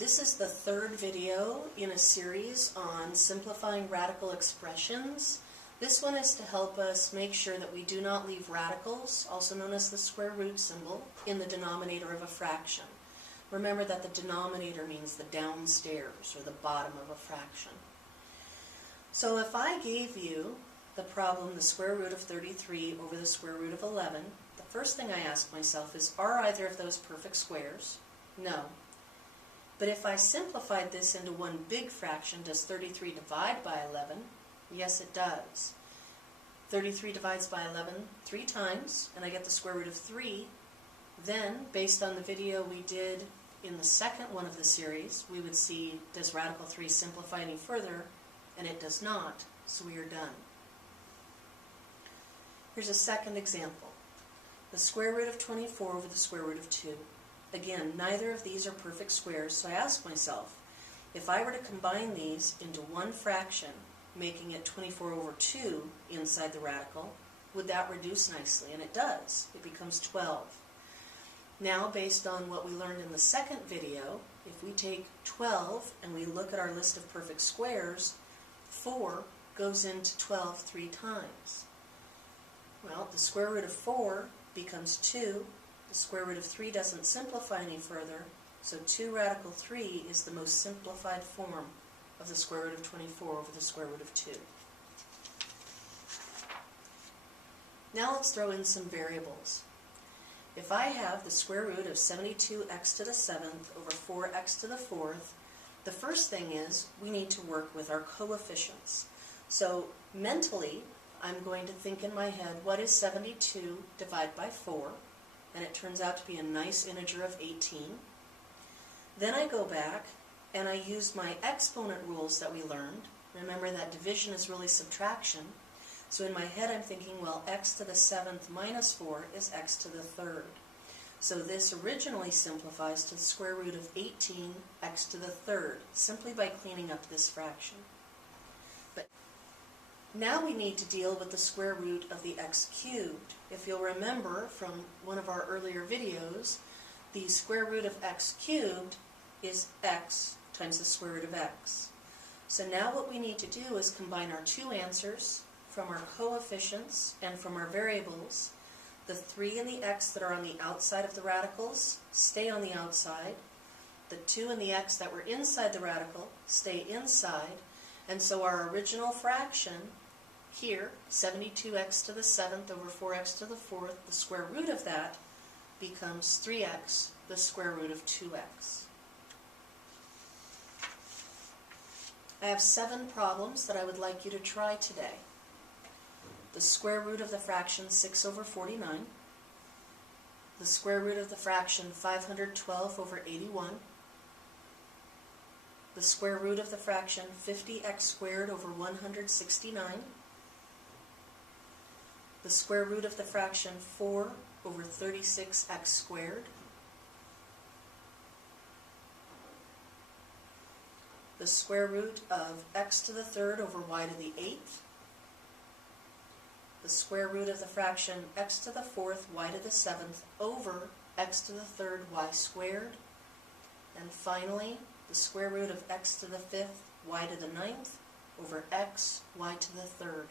This is the third video in a series on simplifying radical expressions. This one is to help us make sure that we do not leave radicals, also known as the square root symbol, in the denominator of a fraction. Remember that the denominator means the downstairs or the bottom of a fraction. So if I gave you the problem, the square root of 33 over the square root of 11, the first thing I ask myself is, are either of those perfect squares? No. But if I simplified this into one big fraction, does 33 divide by 11? Yes, it does. 33 divides by 11 3 times, and I get the square root of 3. Then, based on the video we did in the second one of the series, we would see, does radical 3 simplify any further? And it does not, so we are done. Here's a second example. The square root of 24 over the square root of 2. Again, neither of these are perfect squares, so I ask myself, if I were to combine these into one fraction, making it 24 over 2 inside the radical, would that reduce nicely? And it does. It becomes 12. Now, based on what we learned in the second video, if we take 12 and we look at our list of perfect squares, 4 goes into 12 3 times. Well, the square root of 4 becomes 2. The square root of 3 doesn't simplify any further, so 2 radical 3 is the most simplified form of the square root of 24 over the square root of 2. Now let's throw in some variables. If I have the square root of 72x to the 7th over 4x to the 4th, the first thing is we need to work with our coefficients. So mentally, I'm going to think in my head, what is 72 divided by 4? And it turns out to be a nice integer of 18. Then I go back and I use my exponent rules that we learned. Remember that division is really subtraction. So in my head I'm thinking, well, x to the 7th minus 4 is x to the 3rd. So this originally simplifies to the square root of 18 x to the 3rd, simply by cleaning up this fraction. But now we need to deal with the square root of the x cubed. If you'll remember from one of our earlier videos, the square root of x cubed is x times the square root of x. So now what we need to do is combine our two answers from our coefficients and from our variables. The 3 and the x that are on the outside of the radicals stay on the outside. The 2 and the x that were inside the radical stay inside. And so our original fraction here, 72x to the 7th over 4x to the 4th, the square root of that becomes 3x, the square root of 2x. I have 7 problems that I would like you to try today. The square root of the fraction 6 over 49, the square root of the fraction 512 over 81, the square root of the fraction 50x squared over 169, the square root of the fraction 4 over 36x squared, the square root of x to the 3rd over y to the 8th, the square root of the fraction x to the 4th y to the 7th over x to the 3rd y squared, and finally the square root of x to the 5th y to the 9th over x y to the 3rd.